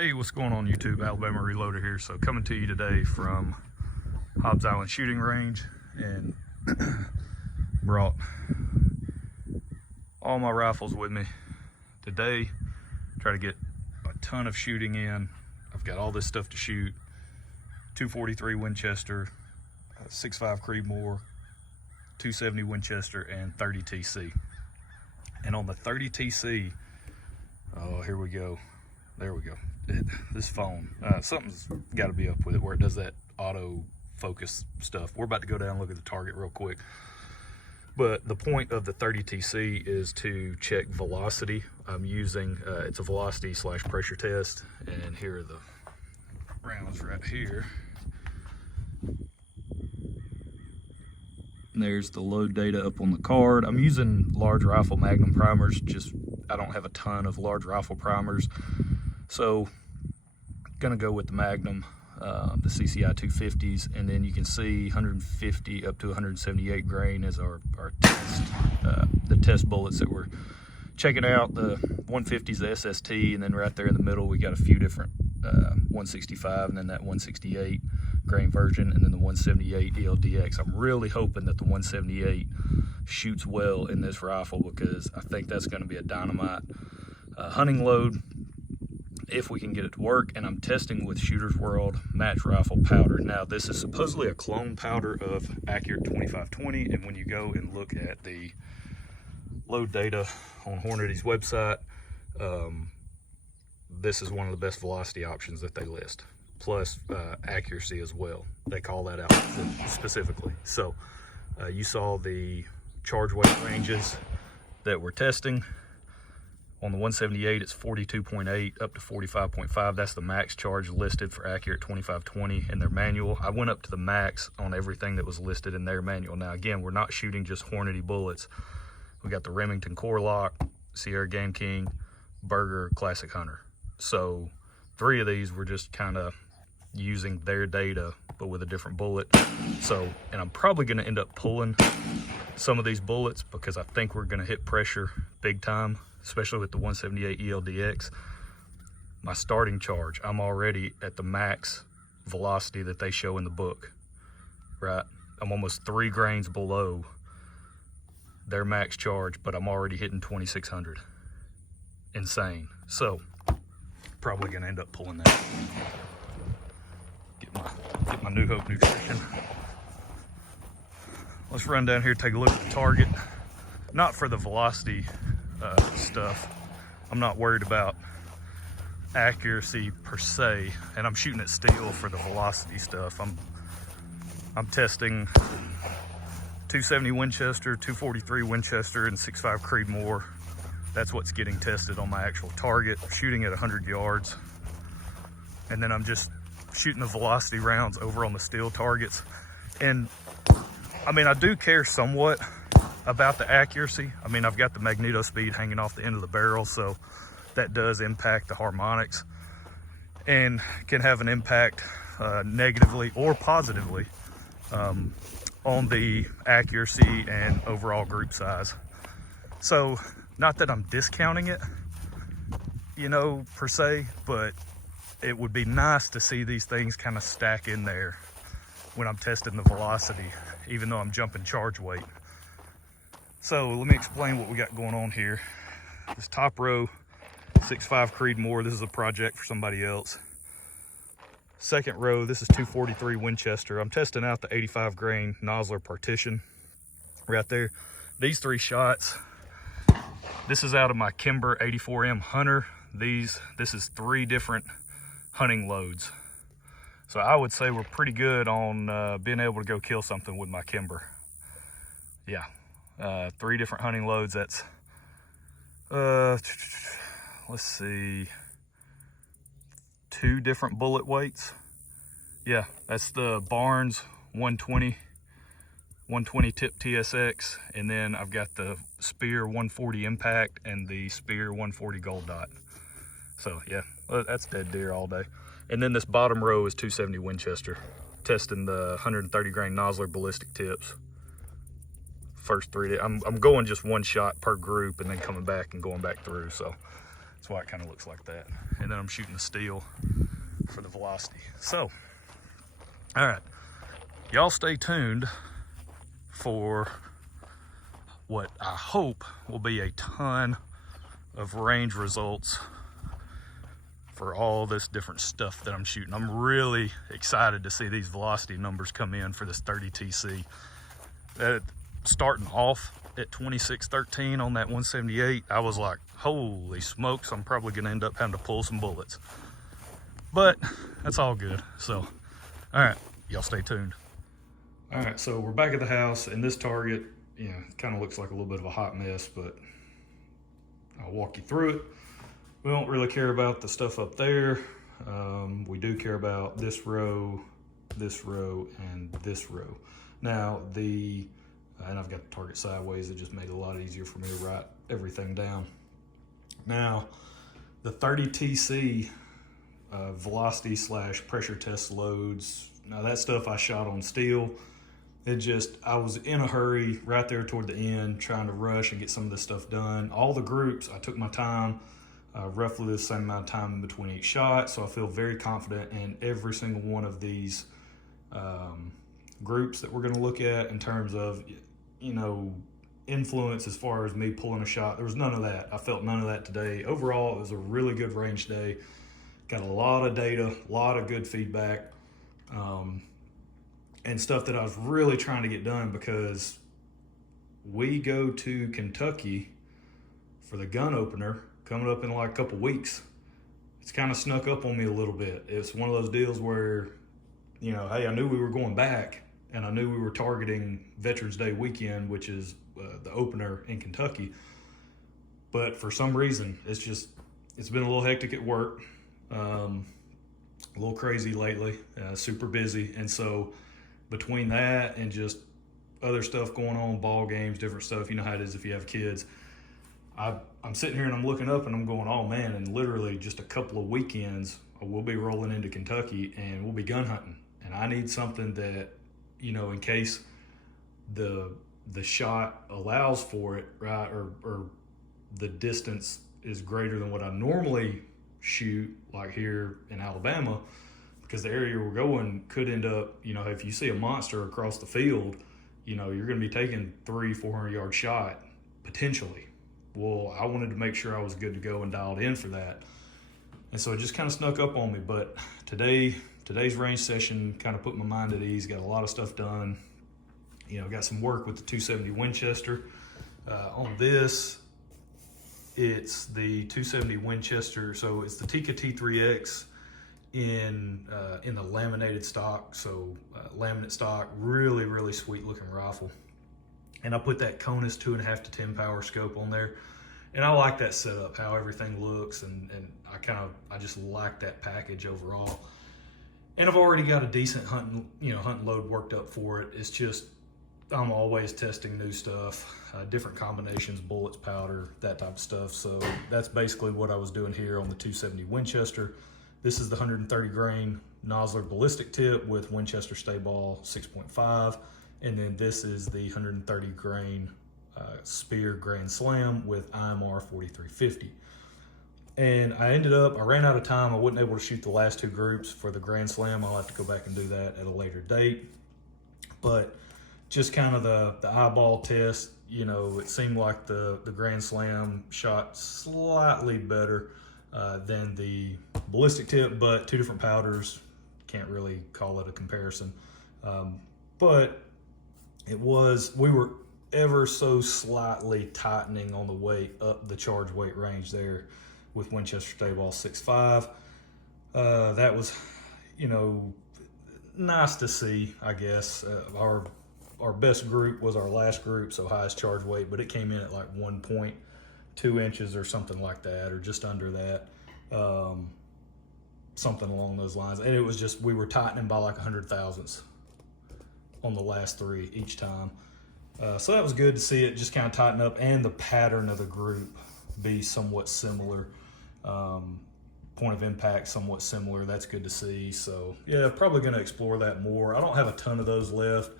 Hey, what's going on YouTube? Alabama Reloader here. So coming to you today from Hobbs Island Shooting Range, and brought all my rifles with me today. Try to get a ton of shooting in. I've got all this stuff to shoot. 243 Winchester, 6.5 Creedmoor, 270 Winchester, and 30 TC. And on the 30 TC, oh, here we go. There we go. This phone, something's got to be up with it where it does that auto focus stuff. We're about to go down and look at the target real quick. But the point of the 30 TC is to check velocity. I'm using, it's a velocity / pressure test. And here are the rounds right here. There's the load data up on the card. I'm using large rifle Magnum primers. I don't have a ton of large rifle primers. So gonna go with the Magnum, the CCI 250s, and then you can see 150 up to 178 grain is our test, the test bullets that we're checking out. The 150s, the SST, and then right there in the middle we got a few different 165, and then that 168 grain version, and then the 178 ELDX. I'm really hoping that the 178 shoots well in this rifle, because I think that's going to be a dynamite hunting load if we can get it to work. And I'm testing with Shooter's World match rifle powder. Now this is supposedly a clone powder of Accurate 2520, and when you go and look at the load data on Hornady's website, this is one of the best velocity options that they list, plus accuracy as well. They call that out specifically. So you saw the charge weight ranges that we're testing. On the 178, it's 42.8 up to 45.5. That's the max charge listed for Accurate 2520 in their manual. I went up to the max on everything that was listed in their manual. Now again, we're not shooting just Hornady bullets. We got the Remington Core Lock, Sierra Game King, Berger, Classic Hunter. So 3 of these we're just kind of using their data but with a different bullet. So, and I'm probably going to end up pulling some of these bullets because I think we're going to hit pressure big time, especially with the 178 ELDX. My starting charge, I'm already at the max velocity that they show in the book, right? I'm almost 3 grains below their max charge, but I'm already hitting 2600. Insane. So probably gonna end up pulling that. Get my New Hope nutrition. Let's run down here, take a look at the target. Not for the velocity stuff. I'm not worried about accuracy per se, and I'm shooting at steel for the velocity stuff. I'm testing 270 Winchester, 243 Winchester, and 6.5 Creedmoor. That's what's getting tested on my actual target. I'm shooting at 100 yards, and then I'm just shooting the velocity rounds over on the steel targets. And I mean, I do care somewhat about the accuracy. I mean, I've got the magneto speed hanging off the end of the barrel, so that does impact the harmonics and can have an impact negatively or positively on the accuracy and overall group size. So not that I'm discounting it, you know, per se, but it would be nice to see these things kind of stack in there when I'm testing the velocity, even though I'm jumping charge weight. So let me explain what we got going on here. This top row, 6.5 Creedmoor, this is a project for somebody else. Second row, this is 243 Winchester. I'm testing out the 85 grain Nosler partition right there. These 3 shots, this is out of my Kimber 84M Hunter. This is 3 different hunting loads. So I would say we're pretty good on being able to go kill something with my Kimber. Yeah, 3 different hunting loads. That's, let's see, 2 different bullet weights. Yeah, that's the Barnes 120 tip TSX, and then I've got the Spear 140 Impact and the Spear 140 Gold Dot. So yeah, that's dead deer all day. And then this bottom row is 270 Winchester, testing the 130 grain Nosler ballistic tips. First 3 days, I'm going just 1 shot per group and then coming back and going back through. So That's why it kind of looks like that. And then I'm shooting the steel for the velocity. So, all right, y'all stay tuned for what I hope will be a ton of range results for all this different stuff that I'm shooting. I'm really excited to see these velocity numbers come in for this 30 TC. Starting off at 26.13 on that 178, I was like, holy smokes, I'm probably gonna end up having to pull some bullets. But that's all good. So, all right, y'all stay tuned. All right, so we're back at the house, and this target, kind of looks like a little bit of a hot mess, but I'll walk you through it. We don't really care about the stuff up there. We do care about this row, and this row. Now, and I've got the target sideways. It just made it a lot easier for me to write everything down. Now, the 30 TC velocity / pressure test loads. Now that stuff I shot on steel. I was in a hurry right there toward the end, trying to rush and get some of this stuff done. All the groups, I took my time, roughly the same amount of time in between each shot. So I feel very confident in every single one of these groups that we're gonna look at in terms of, influence as far as me pulling a shot. There was none of that. I felt none of that today. Overall, it was a really good range day. Got a lot of data, a lot of good feedback, and stuff that I was really trying to get done because we go to Kentucky for the gun opener coming up in like a couple weeks. It's kind of snuck up on me a little bit. It's one of those deals where, hey, I knew we were going back, and I knew we were targeting Veterans Day weekend, which is the opener in Kentucky. But for some reason, it's been a little hectic at work, a little crazy lately, super busy. And so between that and just other stuff going on, ball games, different stuff, you know how it is if you have kids, I'm sitting here and I'm looking up and I'm going, oh man, and literally just a couple of weekends, we'll be rolling into Kentucky and we'll be gun hunting. And I need something that, in case the shot allows for it, right, or the distance is greater than what I normally shoot, like here in Alabama, because the area we're going could end up, if you see a monster across the field, you're going to be taking 300-400 yard shot potentially. Well, I wanted to make sure I was good to go and dialed in for that. And so it just kind of snuck up on me. But today's range session kind of put my mind at ease, got a lot of stuff done. Got some work with the 270 Winchester. On this, it's the 270 Winchester. So it's the Tikka T3X in the laminated stock. So laminate stock, really, really sweet looking rifle. And I put that Conus 2.5 to 10 power scope on there. And I like that setup, how everything looks, and I just like that package overall. And I've already got a decent hunting load worked up for it. It's just, I'm always testing new stuff, different combinations, bullets, powder, that type of stuff. So that's basically what I was doing here on the 270 Winchester. This is the 130 grain Nosler ballistic tip with Winchester stay ball 6.5. And then this is the 130 grain Spear Grand Slam with IMR 4350. And I ran out of time. I wasn't able to shoot the last two groups for the Grand Slam. I'll have to go back and do that at a later date. But just kind of the eyeball test, it seemed like the Grand Slam shot slightly better than the ballistic tip, but two different powders. Can't really call it a comparison. But we were ever so slightly tightening on the weight up the charge weight range there with Winchester stay ball 6.5. That was, nice to see, I guess. Our best group was our last group, so highest charge weight, but it came in at like 1.2 inches or something like that, or just under that, something along those lines. And it was just, we were tightening by like 100 thousandths on the last three each time. So that was good to see it just kind of tighten up, and the pattern of the group be somewhat similar. Point of impact somewhat similar. That's good to see. So yeah, probably going to explore that more. I don't have a ton of those left.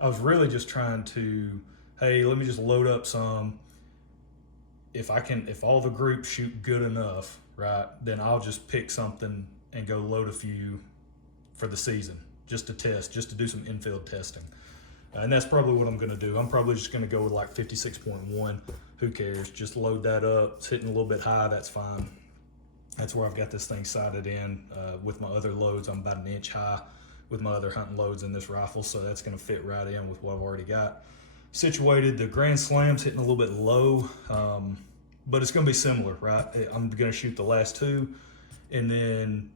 I was really just trying to, hey, let me just load up some if all the groups shoot good enough, right, then I'll just pick something and go load a few for the season, just to test, just to do some infield testing. And that's probably what I'm gonna do. I'm probably just gonna go with like 56.1. Who cares? Just load that up. It's hitting a little bit high, that's fine. That's where I've got this thing sighted in. With my other loads, I'm about 1 inch high with my other hunting loads in this rifle, so that's gonna fit right in with what I've already got situated. The Grand Slam's hitting a little bit low, but it's gonna be similar, right? I'm gonna shoot the last two, and then,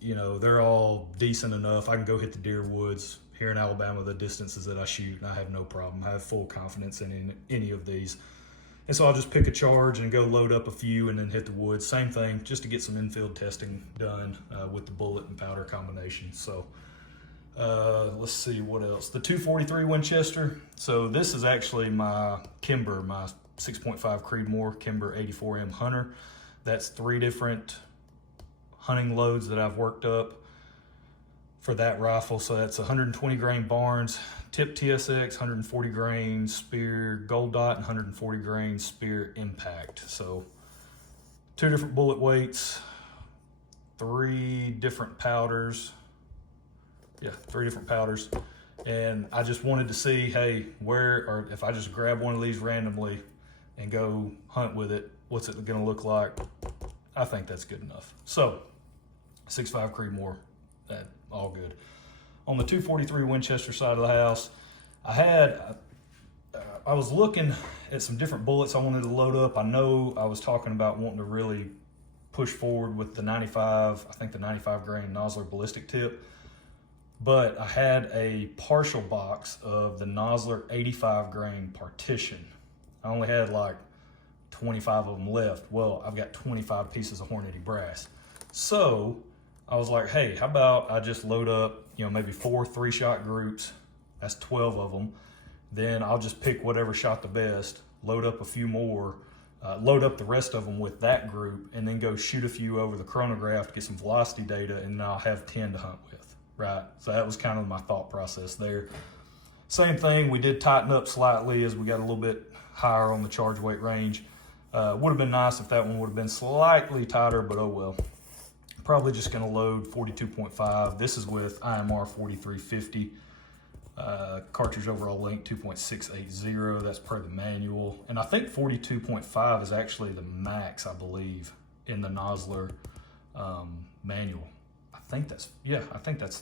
you know, they're all decent enough. I can go hit the deer woods here in Alabama, the distances that I shoot, and I have no problem. I have full confidence in any of these. And so I'll just pick a charge and go load up a few and then hit the woods. Same thing, just to get some infield testing done with the bullet and powder combination. So let's see what else. The 243 Winchester. So this is actually my Kimber, my 6.5 Creedmoor Kimber 84M Hunter. That's 3 different hunting loads that I've worked up for that rifle. So that's 120 grain Barnes tip TSX, 140 grain Spear Gold Dot, and 140 grain Spear Impact. So 2 different bullet weights, 3 different powders. Yeah, 3 different powders. And I just wanted to see, hey, or if I just grab one of these randomly and go hunt with it, what's it gonna look like? I think that's good enough. So 6.5 Creedmoor, that all good. On the 243 Winchester side of the house, I was looking at some different bullets I wanted to load up. I know I was talking about wanting to really push forward with the 95, I think the 95 grain Nosler ballistic tip, but I had a partial box of the Nosler 85 grain partition. I only had like 25 of them left. Well, I've got 25 pieces of Hornady brass. So I was like, hey, how about I just load up, you know, maybe 4 3-shot groups. That's 12 of them. Then I'll just pick whatever shot the best, load up a few more, load up the rest of them with that group, and then go shoot a few over the chronograph to get some velocity data, and I'll have 10 to hunt with, right? So that was kind of my thought process there. Same thing, we did tighten up slightly as we got a little bit higher on the charge weight range. Would have been nice if that one would have been slightly tighter, but oh well. Probably just gonna load 42.5. This is with IMR 4350. Cartridge overall length 2.680. That's per the manual. And I think 42.5 is actually the max, I believe, in the Nosler manual. I think that's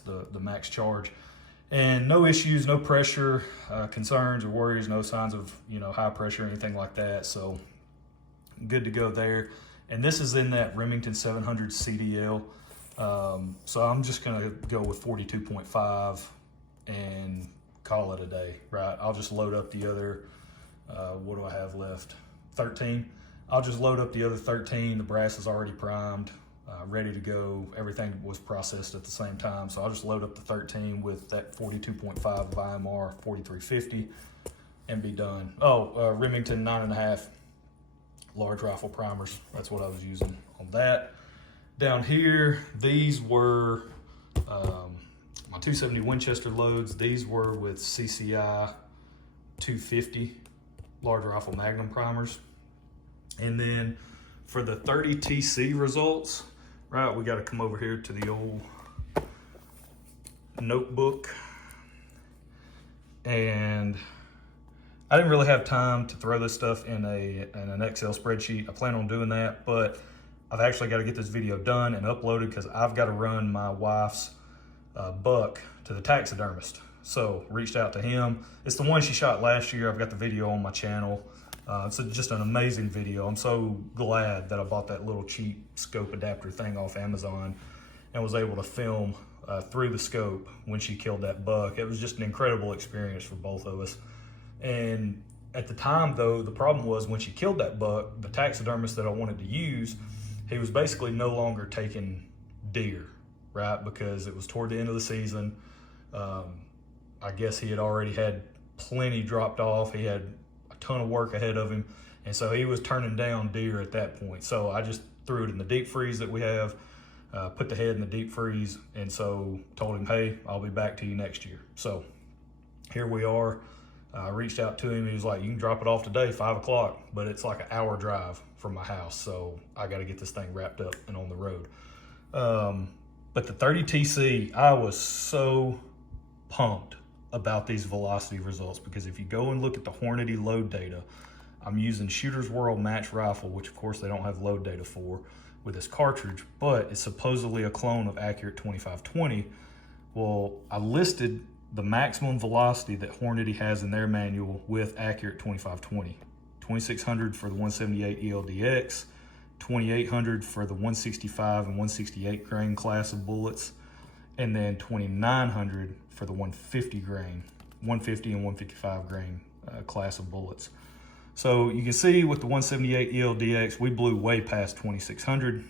the max charge. And no issues, no pressure, concerns or worries, no signs of, you know, high pressure or anything like that. So good to go there. And this is in that Remington 700 CDL. So I'm just gonna go with 42.5 and call it a day, right? I'll just load up the other, what do I have left? 13. I'll just load up the other 13. The brass is already primed, ready to go. Everything was processed at the same time. So I'll just load up the 13 with that 42.5 of IMR 4350 and be done. Oh, Remington 9.5 large rifle primers. That's what I was using on that. Down here, these were my 270 Winchester loads. These were with CCI 250 large rifle Magnum primers. And then for the 30 TC results, right, we got to come over here to the old notebook. And I didn't really have time to throw this stuff in an Excel spreadsheet. I plan on doing that, but I've actually got to get this video done and uploaded because I've got to run my wife's buck to the taxidermist. So reached out to him. It's the one she shot last year. I've got the video on my channel. It's just an amazing video. I'm so glad that I bought that little cheap scope adapter thing off Amazon and was able to film through the scope when she killed that buck. It was just an incredible experience for both of us. And at the time though, the problem was when she killed that buck, the taxidermist that I wanted to use, he was basically no longer taking deer, right? Because it was toward the end of the season. I guess he had already had plenty dropped off. He had a ton of work ahead of him. And so he was turning down deer at that point. So I just threw it in the deep freeze that we have, put the head in the deep freeze. And so told him, hey, I'll be back to you next year. So here we are. I reached out to him. He was like, you can drop it off today, 5 o'clock, but it's like an hour drive from my house. So I got to get this thing wrapped up and on the road. But the 30TC, I was so pumped about these velocity results, because if you go and look at the Hornady load data, I'm using Shooter's World Match Rifle, which of course they don't have load data for with this cartridge, but it's supposedly a clone of Accurate 2520. Well, I listed the maximum velocity that Hornady has in their manual with Accurate 2520. 2600 for the 178 ELDX, 2800 for the 165 and 168 grain class of bullets, and then 2900 for the 150 grain, 150 and 155 grain class of bullets. So you can see with the 178 ELDX, we blew way past 2600.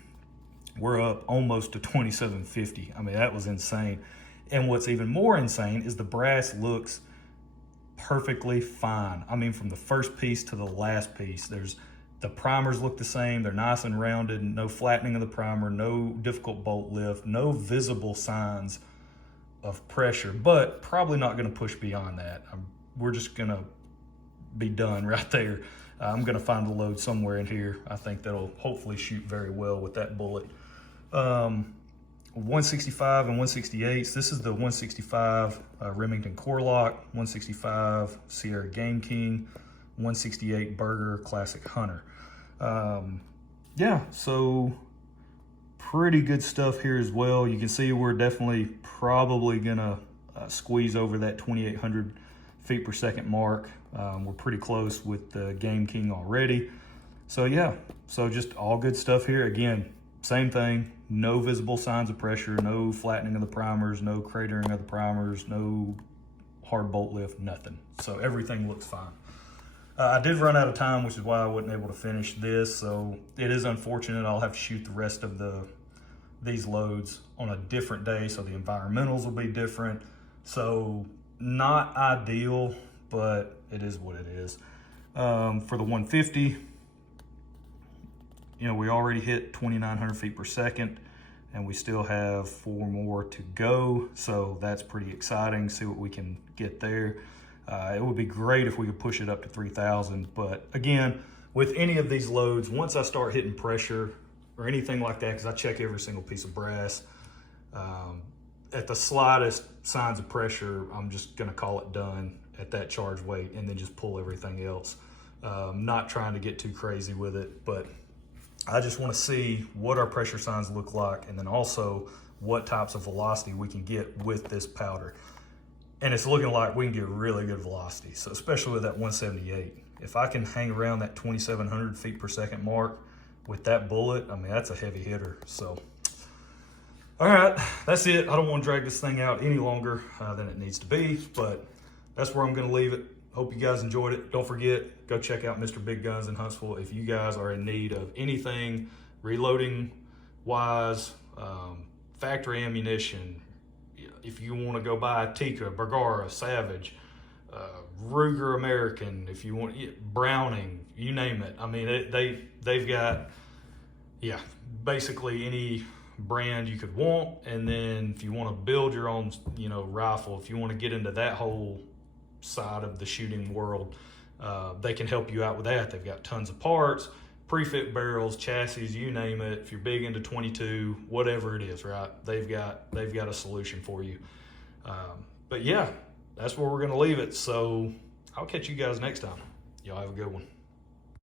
We're up almost to 2750. I mean, that was insane. And what's even more insane is the brass looks perfectly fine. I mean, from the first piece to the last piece, the primers look the same. They're nice and rounded, no flattening of the primer, no difficult bolt lift, no visible signs of pressure, but probably not gonna push beyond that. We're just gonna be done right there. I'm gonna find a load somewhere in here. I think that'll hopefully shoot very well with that bullet. 165 and 168s. This is the 165 Remington Core-Lock, 165 Sierra Game King, 168 Berger Classic Hunter. Yeah, so pretty good stuff here as well. You can see we're definitely probably gonna squeeze over that 2,800 feet per second mark. We're pretty close with the Game King already. So yeah, so just all good stuff here. Again, same thing, no visible signs of pressure, no flattening of the primers, no cratering of the primers, no hard bolt lift, nothing. So everything looks fine. I did run out of time, which is why I wasn't able to finish this. So it is unfortunate. I'll have to shoot the rest of these loads on a different day, so the environmentals will be different. So not ideal, but it is what it is. For the 150, you know, we already hit 2,900 feet per second, and we still have 4 more to go. So that's pretty exciting. See what we can get there. It would be great if we could push it up to 3,000. But again, with any of these loads, once I start hitting pressure or anything like that, because I check every single piece of brass, at the slightest signs of pressure, I'm just gonna call it done at that charge weight and then just pull everything else. Not trying to get too crazy with it, but I just wanna see what our pressure signs look like, and then also what types of velocity we can get with this powder. And it's looking like we can get really good velocity. So especially with that 178, if I can hang around that 2,700 feet per second mark with that bullet, I mean, that's a heavy hitter. So, all right, that's it. I don't want to drag this thing out any longer than it needs to be, but that's where I'm going to leave it. Hope you guys enjoyed it. Don't forget, go check out Mr. Big Guns in Huntsville if you guys are in need of anything reloading wise, factory ammunition. If you want to go buy a Tikka, Bergara, Savage, Ruger American, if you want Browning, you name it. I mean, they've got, yeah, basically any brand you could want. And then if you want to build your own, you know, rifle, if you want to get into that whole side of the shooting world, they can help you out with that. They've got tons of parts, pre-fit barrels, chassis, you name it. If you're big into 22, whatever it is, right? They've got a solution for you. But yeah, that's where we're going to leave it. So I'll catch you guys next time. Y'all have a good one.